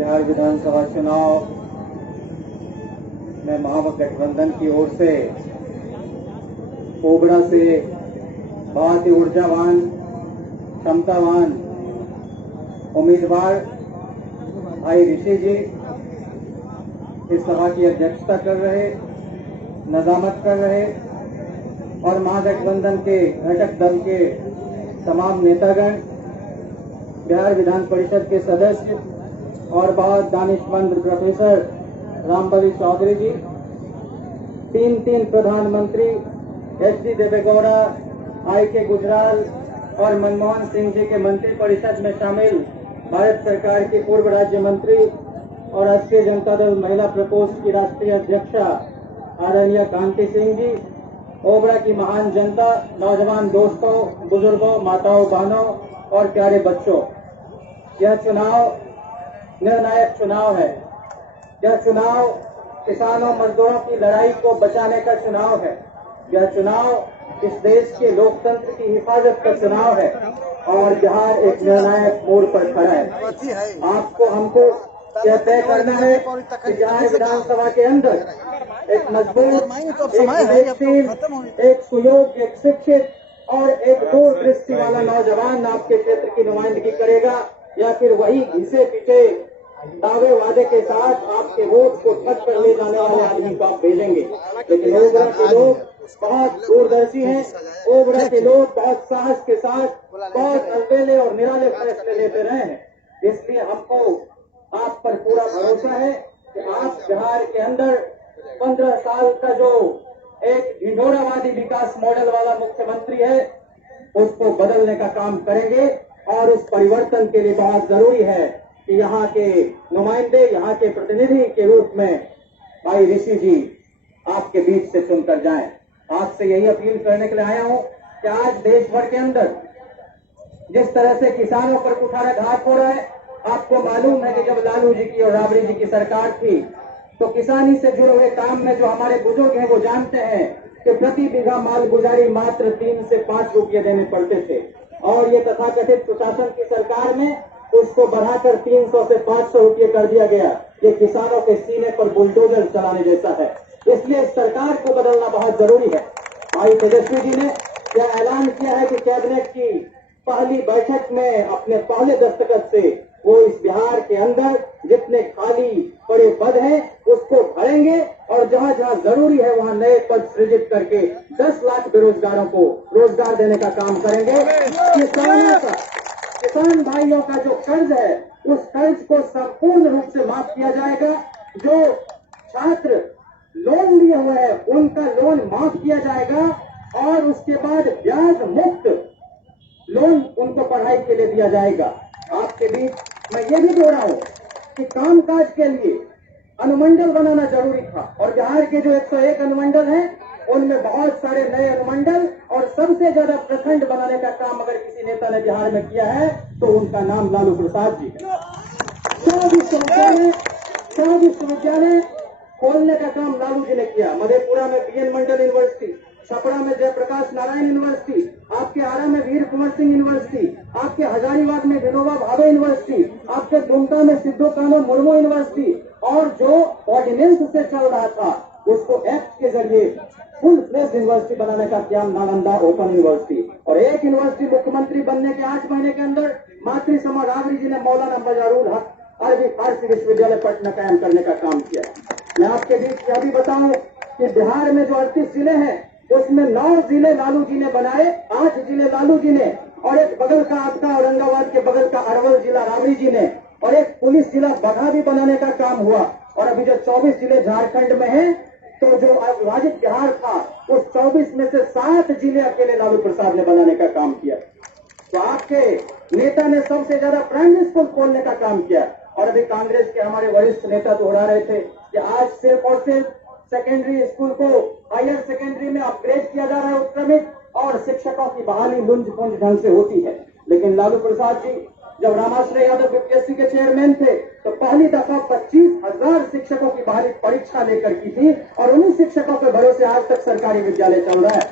बिहार विधानसभा चुनाव में महागठबंधन की ओर से ओबड़ा से बहुत ही ऊर्जावान, क्षमतावान उम्मीदवार भाई ऋषि जी इस सभा की अध्यक्षता कर रहे, नजामत कर रहे और महागठबंधन के घटक दल के तमाम नेतागण, बिहार विधान परिषद के सदस्य और बहुत दानिशमंद प्रोफेसर रामबली चौधरी जी, तीन प्रधानमंत्री एच.डी. देवेगौड़ा, आई.के. गुजराल और मनमोहन सिंह जी के मंत्रिपरिषद में शामिल भारत सरकार की पूर्व राज्य मंत्री और राष्ट्रीय जनता दल महिला प्रकोष्ठ की राष्ट्रीय अध्यक्षा आदरणीय कांति सिंह जी, ओबड़ा की महान जनता, नौजवान दोस्तों, बुजुर्गों, माताओं, बहनों और प्यारे बच्चों, यह चुनाव निर्णायक चुनाव है। यह चुनाव किसानों मजदूरों की लड़ाई को बचाने का चुनाव है। यह चुनाव इस देश के लोकतंत्र की हिफाजत का चुनाव है और बिहार एक निर्णायक मोड़ पर खड़ा है। आपको हमको यह तय करना है कि बिहार विधानसभा के अंदर एक मजबूत, एक विवेकशील, एक सुयोग्य, एक शिक्षित और एक दूरदृष्टि वाला नौजवान आपके क्षेत्र की नुमाइंदगी करेगा, या फिर वही घिसे पिटे दावे वादे के साथ आपके वोट को ठग कर ले जाने वाले आदमी को आप भेजेंगे। लेकिन ओबड़ा के लोग बहुत दूरदर्शी हैं। ओबड़ा के लोग बहुत साहस के साथ बहुत अलबेले और निराले फैसले लेते रहे हैं। इसलिए हमको आप पर पूरा भरोसा है कि आप बिहार के अंदर 15 साल का जो एक ढिंढोरावादी विकास मॉडल वाला मुख्यमंत्री है उसको बदलने का काम करेंगे और उस परिवर्तन के लिए बहुत जरूरी है कि यहाँ के नुमाइंदे, यहाँ के प्रतिनिधि के रूप में भाई ऋषि जी आपके बीच से चुनकर जाएं। आपसे यही अपील करने के लिए आया हूँ कि आज देश भर के अंदर जिस तरह से किसानों पर कुठाराघात हो रहा है, आपको मालूम है कि जब लालू जी की और राबड़ी जी की सरकार थी तो किसानी से जुड़े हुए काम में जो हमारे बुजुर्ग हैं वो जानते हैं कि प्रति बीघा माल गुजारी मात्र 3 से 5 रुपये देने पड़ते थे और ये तथाकथित प्रशासन की सरकार में उसको बढ़ाकर 300 से 500 रुपये कर दिया गया। ये किसानों के सीने पर बुलडोजर चलाने जैसा है। इसलिए सरकार को बदलना बहुत जरूरी है। भाई तेजस्वी जी ने यह ऐलान किया है कि कैबिनेट की पहली बैठक में अपने पहले दस्तखत से वो इस बिहार के अंदर जितने खाली पड़े पद हैं उसको भरेंगे और जहां जहां जरूरी है वहां नए पद सृजित करके 10 लाख बेरोजगारों को रोजगार देने का काम करेंगे। किसान भाइयों का जो कर्ज है उस कर्ज को संपूर्ण रूप से माफ किया जाएगा। जो छात्र लोन लिए हुए हैं उनका लोन माफ किया जाएगा और उसके बाद ब्याज मुक्त लोन उनको पढ़ाई के लिए दिया जाएगा। आपके बीच मैं ये भी बोल रहा हूं कि कामकाज के लिए अनुमंडल बनाना जरूरी था और बिहार के जो 101 अनुमंडल हैं उनमें बहुत सारे नए अनुमंडल और सबसे ज्यादा प्रखंड बनाने का काम अगर किसी नेता ने बिहार में किया है तो उनका नाम लालू प्रसाद जी है। 100 विश्वविद्यालय खोलने का काम लालू जी ने किया। मधेपुरा में बीएन मंडल यूनिवर्सिटी, छपरा में जयप्रकाश नारायण यूनिवर्सिटी, आपके आरा में वीर कुंवर सिंह यूनिवर्सिटी, आपके हजारीबाग में विनोबा भावे यूनिवर्सिटी, आपके दुमका में सिद्धू कान्हू मुर्मू यूनिवर्सिटी और जो ऑर्डिनेंस से चल रहा था उसको एक्ट के जरिए फुल फ्लेज यूनिवर्सिटी बनाने का काम नालंदा ओपन यूनिवर्सिटी और एक यूनिवर्सिटी मुख्यमंत्री बनने के 8 महीने के अंदर मातृ समा राबड़ी जी ने मौलाना मजारुल हक अरबी फारसी विश्वविद्यालय पटना कायम करने का काम किया। मैं आपके बीच यह भी बताऊं कि बिहार में जो 38 जिले हैं उसमें 9 जिले लालू जी ने बनाए, 8 जिले लालू जी ने और एक बगल का आपका औरंगाबाद के बगल का अरवल जिला राबड़ी जी ने और एक पुलिस जिला बघा भी बनाने का काम हुआ। और अभी जो 24 जिले झारखंड में हैं तो जो विभाजित बिहार था उस 24 में से 7 जिले अकेले लालू प्रसाद ने बनाने का काम किया। तो आपके नेता ने सबसे ज्यादा प्राइमरी स्कूल खोलने का काम किया और अभी कांग्रेस के हमारे वरिष्ठ नेता दोहरा रहे थे कि आज सिर्फ और सिर्फ सेकेंडरी स्कूल को हायर सेकेंडरी में अपग्रेड किया जा रहा है उत्क्रमित और शिक्षकों की बहाली लुंज पुंज ढंग से होती है। लेकिन लालू प्रसाद जी जब रामाश्रय यादव बीपीएससी के चेयरमैन थे तो पहली दफा 25,000 शिक्षकों की बहाली परीक्षा लेकर की थी और उन्हीं शिक्षकों के भरोसे आज तक सरकारी विद्यालय चल रहा है।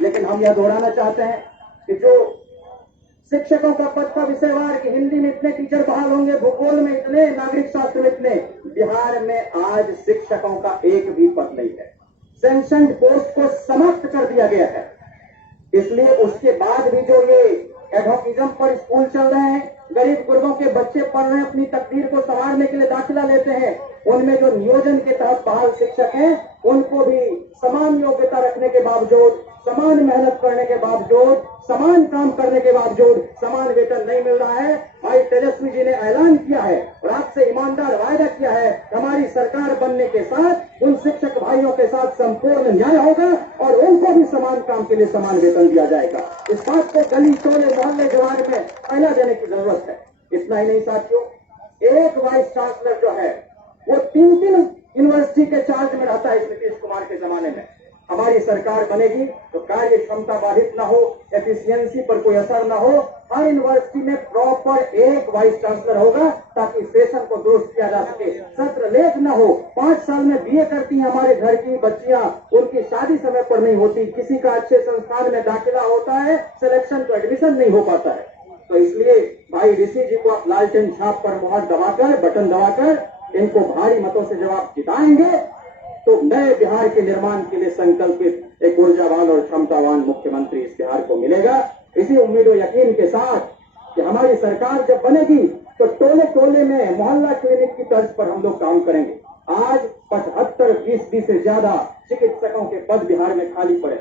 लेकिन हम यह दोहराना चाहते हैं कि जो शिक्षकों का पद का विषयवार कि हिंदी में इतने टीचर बहाल होंगे, भूगोल में इतने, नागरिक शास्त्र में इतने। बिहार में आज शिक्षकों का एक भी पद नहीं है। सैंक्शनड पोस्ट को समाप्त कर दिया गया है। इसलिए उसके बाद भी जो ये एडहोकिज्म पर स्कूल चल रहे हैं, गरीब गुरबों के बच्चे पढ़ रहे हैं, अपनी तकदीर को संवारने के लिए दाखिला लेते हैं, उनमें जो नियोजन के तहत बहाल शिक्षक हैं, उनको भी समान योग्यता रखने के बावजूद, समान मेहनत करने के बावजूद, समान काम करने के बावजूद समान वेतन नहीं मिल रहा है। भाई तेजस्वी जी ने ऐलान किया है और आपसे ईमानदार वायदा किया है, हमारी सरकार बनने के साथ उन शिक्षक भाइयों के साथ संपूर्ण न्याय होगा और उनको भी समान काम के लिए समान वेतन दिया जाएगा। इस बात को गली टोले मोहल्ले जवान में फैला देने की जरूरत है। इतना ही नहीं साथियों, एक वाइस चांसलर जो है वो 3 यूनिवर्सिटी के चार्ज में रहता है। इस नीतीश कुमार के जमाने में हमारी सरकार बनेगी तो कार्य क्षमता बाधित न हो, एफिशिएंसी पर कोई असर न हो। हर यूनिवर्सिटी में प्रॉपर एक वाइस चांसलर होगा ताकि सेशन को दुरुस्त किया जा सके, सत्र लेख न हो। 5 साल में बीए करती हैं हमारे घर की बच्चियां, उनकी शादी समय पर नहीं होती, किसी का अच्छे संस्थान में दाखिला होता है, सिलेक्शन तो एडमिशन नहीं हो पाता है। तो इसलिए भाई ऋषि जी को आप लालटेन छाप पर मुहर दबाकर, बटन दबाकर इनको भारी मतों से जब आप जिताएंगे तो नए बिहार के निर्माण के लिए संकल्पित एक ऊर्जावान और क्षमतावान मुख्यमंत्री इस बिहार को मिलेगा। इसी उम्मीद और यकीन के साथ कि हमारी सरकार जब बनेगी तो टोले टोले में मोहल्ला क्लिनिक की तर्ज पर हम लोग काम करेंगे। आज 75% से ज्यादा चिकित्सकों के पद बिहार में खाली पड़े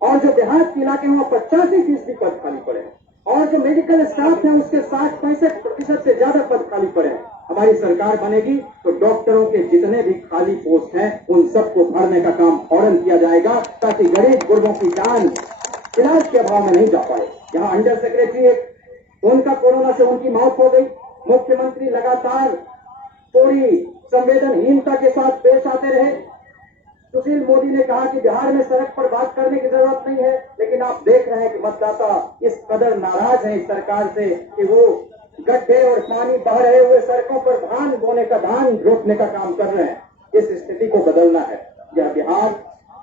और जो देहात के इलाके हैं वहां 85% पद खाली पड़े और जो मेडिकल स्टाफ है उसके 60-65% से ज्यादा पद खाली पड़े हैं। हमारी सरकार बनेगी तो डॉक्टरों के जितने भी खाली पोस्ट हैं उन सबको भरने का काम फौरन किया जाएगा ताकि गरीब गुरबों की जान इलाज के अभाव में नहीं जा पाए। यहाँ अंडर सेक्रेटरी है, उनका कोरोना से उनकी मौत हो गई। मुख्यमंत्री लगातार पूरी संवेदनहीनता के साथ पेश आते रहे। सुशील मोदी ने कहा कि बिहार में सड़क पर बात करने की जरूरत नहीं है, लेकिन आप देख रहे हैं कि मतदाता इस कदर नाराज है इस सरकार से कि वो गड्ढे और पानी बह रहे हुए सड़कों पर धान बोने का, धान रोपने का काम कर रहे हैं। इस स्थिति को बदलना है। यह बिहार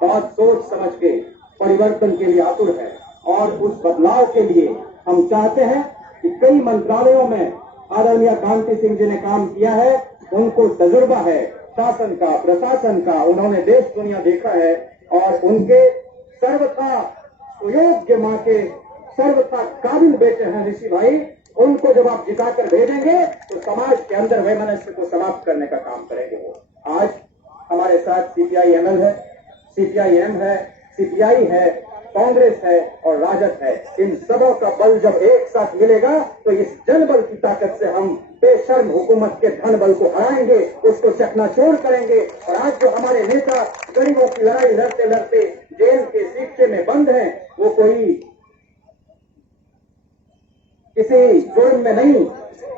बहुत सोच समझ के परिवर्तन के लिए आतुर है और उस बदलाव के लिए हम चाहते हैं कि कई मंत्रालयों में आदरणीय कांति सिंह जी ने काम किया है, उनको तजुर्बा है शासन का, प्रशासन का, उन्होंने देश दुनिया देखा है और उनके सर्वथा सुयोग्य मां के सर्वथा काबिल बेटे हैं ऋषि भाई। उनको जब आप जिताकर भेजेंगे तो समाज के अंदर वैमनस्य को समाप्त करने का काम करेंगे वो। आज हमारे साथ CPI-ML है, CPI-M है, CPI है, कांग्रेस है और राजद है। इन सबों का बल जब एक साथ मिलेगा तो इस जनबल की ताकत से हम बेशर्म हुकूमत के धन बल को हराएंगे, उसको चकनाचूर करेंगे। और आज जो हमारे नेता गरीबों की लड़ाई लड़ते लड़ते जेल के सीटे में बंद हैं, वो कोई किसी जुर्म में नहीं,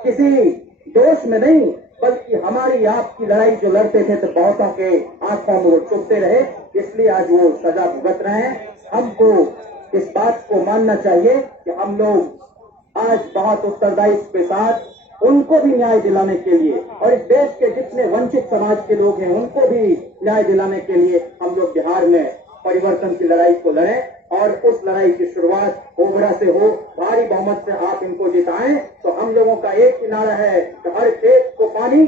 किसी दोष में नहीं, बल्कि हमारी आपकी लड़ाई जो लड़ते थे तो बहुतों के आंखों में वो चुभते रहे, इसलिए आज वो सजा भुगत रहे हैं। हमको इस बात को मानना चाहिए कि हम लोग आज बहुत उत्तरदायित्व के साथ उनको भी न्याय दिलाने के लिए और इस देश के जितने वंचित समाज के लोग हैं उनको भी न्याय दिलाने के लिए हम लोग बिहार में परिवर्तन की लड़ाई को लड़ें और उस लड़ाई की शुरुआत ओबरा से हो। भारी बहुमत से आप इनको जिताएं तो हम लोगों का एक ही नारा है कि हर खेत को पानी,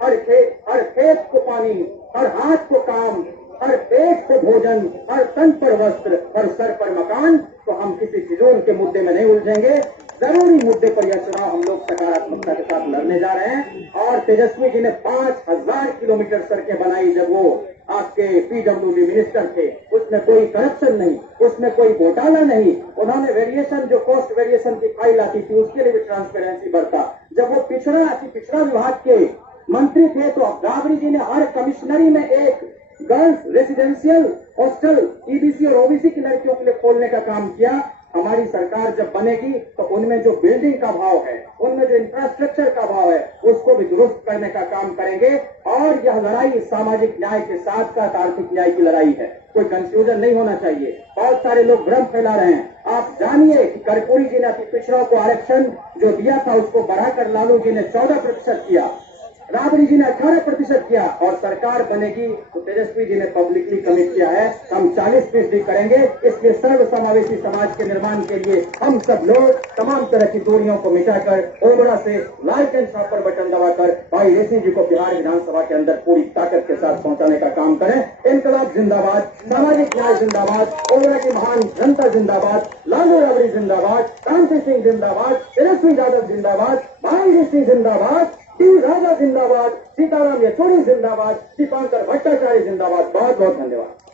हर खेत को पानी, हर हाथ को काम, हर पेट को भोजन, हर तन पर वस्त्र, हर सर पर मकान। तो हम किसी फिजूल के मुद्दे में नहीं उलझेंगे। जरूरी मुद्दे पर यह चुनाव हम लोग सकारात्मकता के साथ लड़ने जा रहे हैं। और तेजस्वी जी ने 5000 किलोमीटर सड़कें बनाई जब वो आपके PWD मिनिस्टर थे, उसमें कोई करप्शन नहीं, उसमें कोई घोटाला नहीं। उन्होंने वेरिएशन, जो कॉस्ट वेरिएशन की फाइल आती थी उसके लिए भी ट्रांसपेरेंसी बरता। जब वो पिछड़ा विभाग के मंत्री थे तो गाबरी जी ने हर कमिश्नरी में एक गर्ल्स रेसिडेंशियल हॉस्टल EBC और OBC की लड़कियों के लिए खोलने का काम किया। हमारी सरकार जब बनेगी तो उनमें जो बिल्डिंग का भाव है, उनमें जो इंफ्रास्ट्रक्चर का भाव है, उसको भी दुरुस्त करने का काम करेंगे। और यह लड़ाई सामाजिक न्याय के साथ साथ आर्थिक न्याय की लड़ाई है, कोई कंफ्यूजन नहीं होना चाहिए। बहुत सारे लोग भ्रम फैला रहे हैं। आप जानिए कि कर्पूरी जी ने अति पिछड़ों को आरक्षण जो दिया था उसको बढ़ाकर लालू जी ने 14% किया। राबड़ी जी ने 18% किया और सरकार बनेगी तो तेजस्वी जी ने पब्लिकली कमिट किया है हम 40% करेंगे। इसलिए सर्व समावेशी समाज के निर्माण के लिए हम सब लोग तमाम तरह की दूरियों को मिटाकर ओबरा से लाइक एंड प्रॉपर बटन दबाकर भाई ऋषि जी को बिहार विधानसभा के अंदर पूरी ताकत के साथ पहुंचाने का काम करें। इनकलाब जिंदाबाद, सामाजिक न्याय जिंदाबाद, ओबरा की महान जनता जिंदाबाद, लालू राबड़ी जिंदाबाद, कांति सिंह जिंदाबाद, तेजस्वी यादव जिंदाबाद, भाई ऋषि जिंदाबाद, डी राजा जिंदाबाद, सीताराम येचुरी जिंदाबाद, दीपांकर भट्टाचार्य जिंदाबाद। बहुत बहुत धन्यवाद।